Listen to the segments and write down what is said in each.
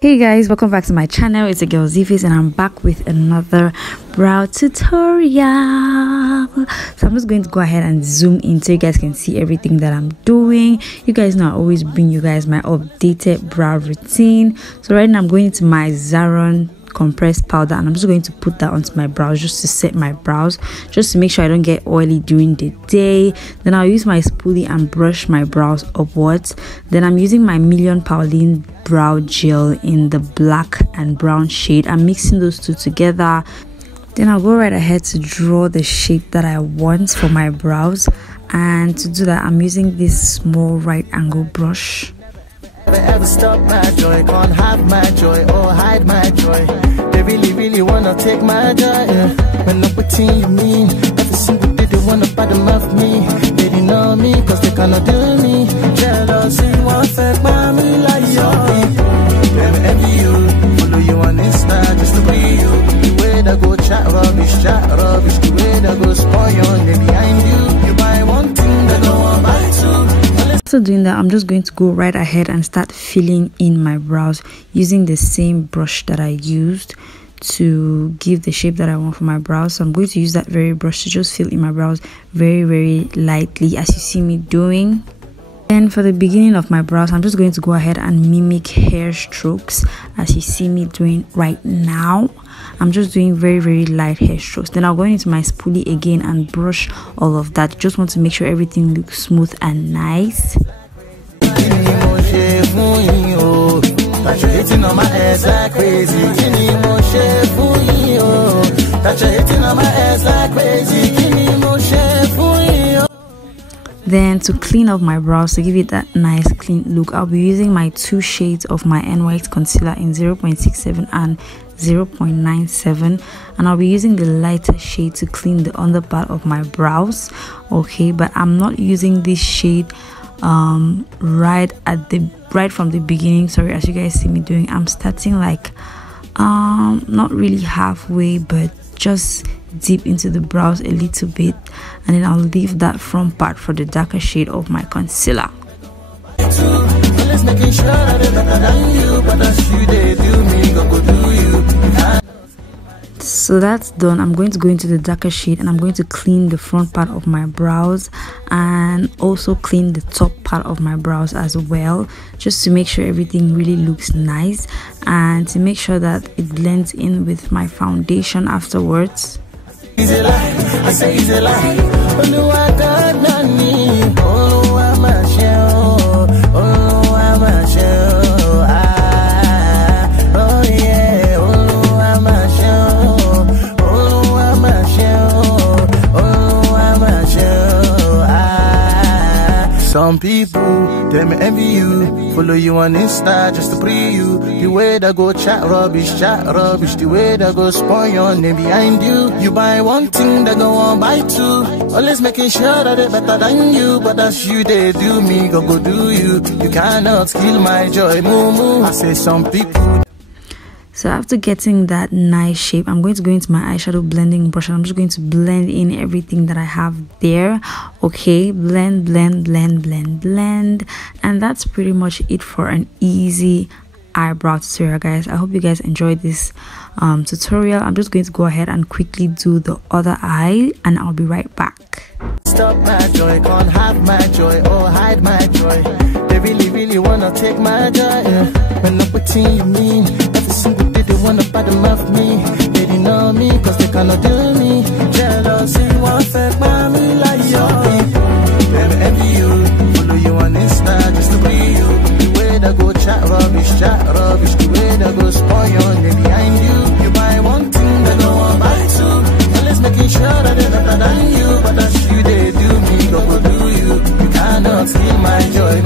Hey guys, welcome back to my channel. It's a girl Zifis and I'm back with another brow tutorial. So I'm just going to go ahead and zoom in so you guys can see everything that I'm doing. You guys know I always bring you guys my updated brow routine. So right now I'm going into my Zaron compressed powder and I'm just going to put that onto my brows just to set my brows, just to make sure I don't get oily during the day. Then I'll use my spoolie and brush my brows upwards. Then I'm using my Million Pauline brow gel in the black and brown shade. I'm mixing those two together. Then I'll go right ahead to draw the shape that I want for my brows, and to do that I'm using this small right angle brush. Never ever stop my joy, can't have my joy or hide my joy. They really wanna take my joy, yeah. When I'm with you mean every single day they wanna bottom of me. They didn't know me cause they cannot do me. Jealousy won't affect me like your people. Never envy you, follow you on Insta just to be you. The way that go chat rubbish, the way that go spoil your name behind you. You buy one thing that no one buy two. After doing that, I'm just going to go right ahead and start filling in my brows using the same brush that I used to give the shape that I want for my brows. So I'm going to use that very brush to just fill in my brows very lightly, as you see me doing. Then for the beginning of my brows, I'm just going to go ahead and mimic hair strokes as you see me doing right now. I'm just doing very light hair strokes. Then I'll go into my spoolie again and brush all of that. Just want to make sure everything looks smooth and nice. Then to clean up my brows, to give it that nice clean look, I'll be using my 2 shades of my N-White concealer in 0.67 and 0.97, and I'll be using the lighter shade to clean the under part of my brows. Okay, but I'm not using this shade right from the beginning. Sorry, as you guys see me doing, I'm starting like not really halfway, but just deep into the brows a little bit, and then I'll leave that front part for the darker shade of my concealer. So that's done. I'm going to go into the darker shade and I'm going to clean the front part of my brows and also clean the top part of my brows as well, just to make sure everything really looks nice and to make sure that it blends in with my foundation afterwards. Some people, they may envy you, follow you on Insta just to pre you. The way that go chat rubbish, the way that go spoil your name behind you. You buy one thing, that go on buy two. Always making sure that they better than you, but that's you, they do me, go do you. You cannot kill my joy, moo. I say some people. So after getting that nice shape, I'm going to go into my eyeshadow blending brush and I'm just going to blend in everything that I have there. Okay, blend, and that's pretty much it for an easy eyebrow tutorial, guys. I hope you guys enjoyed this tutorial. I'm just going to go ahead and quickly do the other eye and I'll be right back. Stop my joy, can't have my joy or hide my joy. They really wanna take my joy, yeah. When I'm with you mean every single day they wanna bottom of me. They didn't know me cause they cannot do me. Jealousy won't affect me like your people. Never envy you, follow you on Insta just to be you. The way that go chat rubbish, the way that go spoil your name behind you. You buy one thing that no one buy two. Always making sure that they're better than you, but that's you, they do me, go do you. You cannot steal my joy,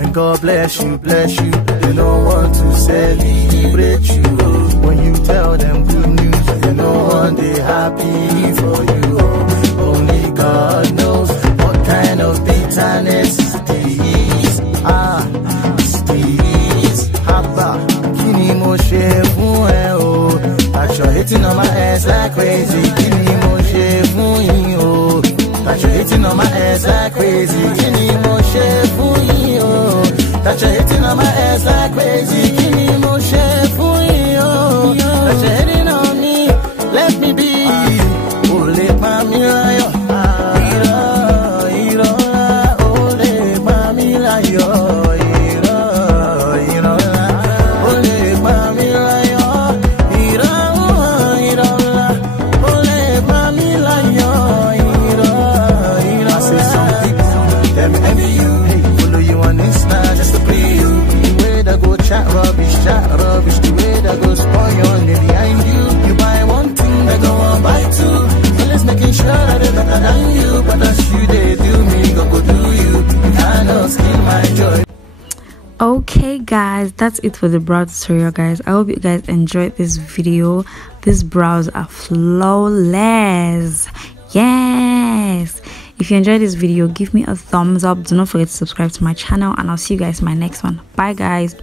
and God bless you, they don't want to celebrate you. When you tell them good news, they know one day happy for you. Only God knows what kind of bitterness is this. It's this. Haba, kini mo she fun e o. That you're hitting on my ass like crazy. Kini mo she fun e o. That you're hitting on my ass like crazy. Kini But you're hitting on my ass like crazy. Give me more shit for you. But you're hitting on me. Let me be. Ole Pamela, yo. Ole Pamela, yo. Chat rubbish, the way that goes spoil your name behind you. You buy one thing, they go on buy two. Always making sure that they're better than you. But as you they do me, go do you. You cannot steal my joy. Okay guys, that's it for the brow tutorial guys. I hope you guys enjoyed this video. These brows are flawless. Yes, if you enjoyed this video, give me a thumbs up. Do not forget to subscribe to my channel, and I'll see you guys in my next one. Bye guys.